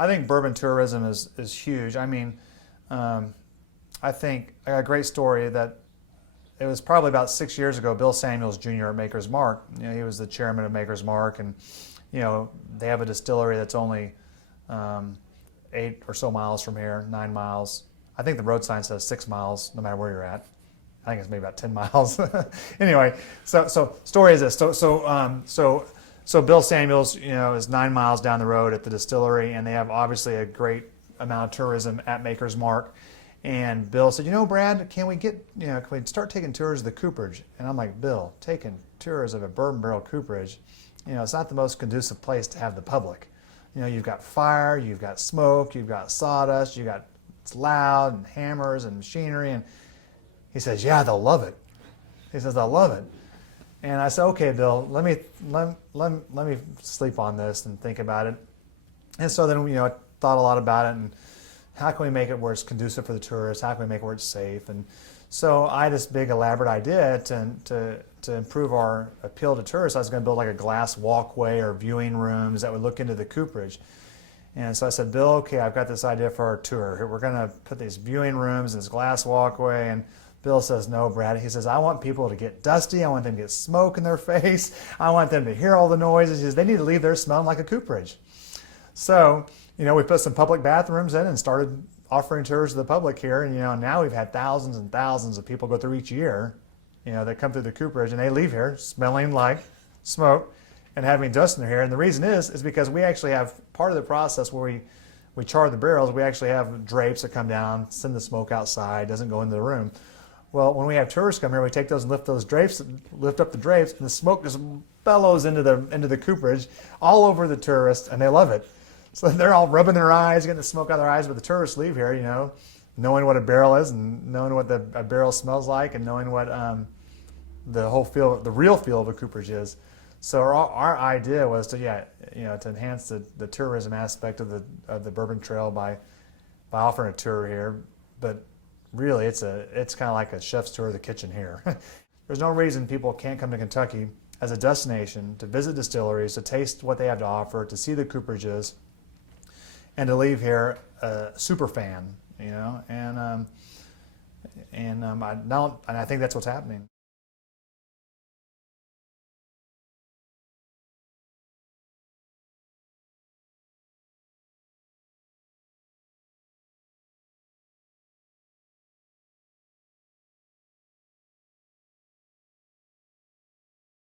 I think bourbon tourism is huge. I mean, I think I got a great story that it was probably about 6 years ago. Bill Samuels Jr. at Maker's Mark, he was the chairman of Maker's Mark, and they have a distillery that's only 8 or so miles from here, 9 miles. I think the road sign says 6 miles, no matter where you're at. I think it's maybe about 10 miles. Anyway, so story is this. So Bill Samuels, is 9 miles down the road at the distillery, and they have obviously a great amount of tourism at Maker's Mark. And Bill said, Brad, can we start taking tours of the cooperage? And I'm like, Bill, taking tours of a bourbon barrel cooperage, it's not the most conducive place to have the public. You've got fire, you've got smoke, you've got sawdust, it's loud and hammers and machinery. And he says, yeah, they'll love it. He says, they'll love it. And I said, okay, Bill, let me sleep on this and think about it. And so then, I thought a lot about it, and how can we make it where it's conducive for the tourists? How can we make it where it's safe? And so I had this big elaborate idea to improve our appeal to tourists. I was going to build like a glass walkway or viewing rooms that would look into the cooperage. And so I said, Bill, okay, I've got this idea for our tour. We're going to put these viewing rooms and this glass walkway. And Bill says, no, Brad. He says, I want people to get dusty. I want them to get smoke in their face. I want them to hear all the noises. He says, they need to leave there smelling like a cooperage. So, we put some public bathrooms in and started offering tours to the public here. And, now we've had thousands and thousands of people go through each year, that come through the cooperage, and they leave here smelling like smoke and having dust in their hair. And the reason is because we actually have part of the process where we char the barrels. We actually have drapes that come down, send the smoke outside, doesn't go into the room. Well, when we have tourists come here, we take those and lift up the drapes, and the smoke just bellows into the cooperage all over the tourists, and they love it. So they're all rubbing their eyes, getting the smoke out of their eyes, but the tourists leave here, knowing what a barrel is and knowing what a barrel smells like, and knowing what the real feel of a cooperage is. So our idea was to to enhance the tourism aspect of the Bourbon Trail by offering a tour here, but really it's kind of like a chef's tour of the kitchen here. There's no reason people can't come to Kentucky as a destination to visit distilleries, to taste what they have to offer, to see the cooperages, and to leave here a super fan, and I think that's what's happening.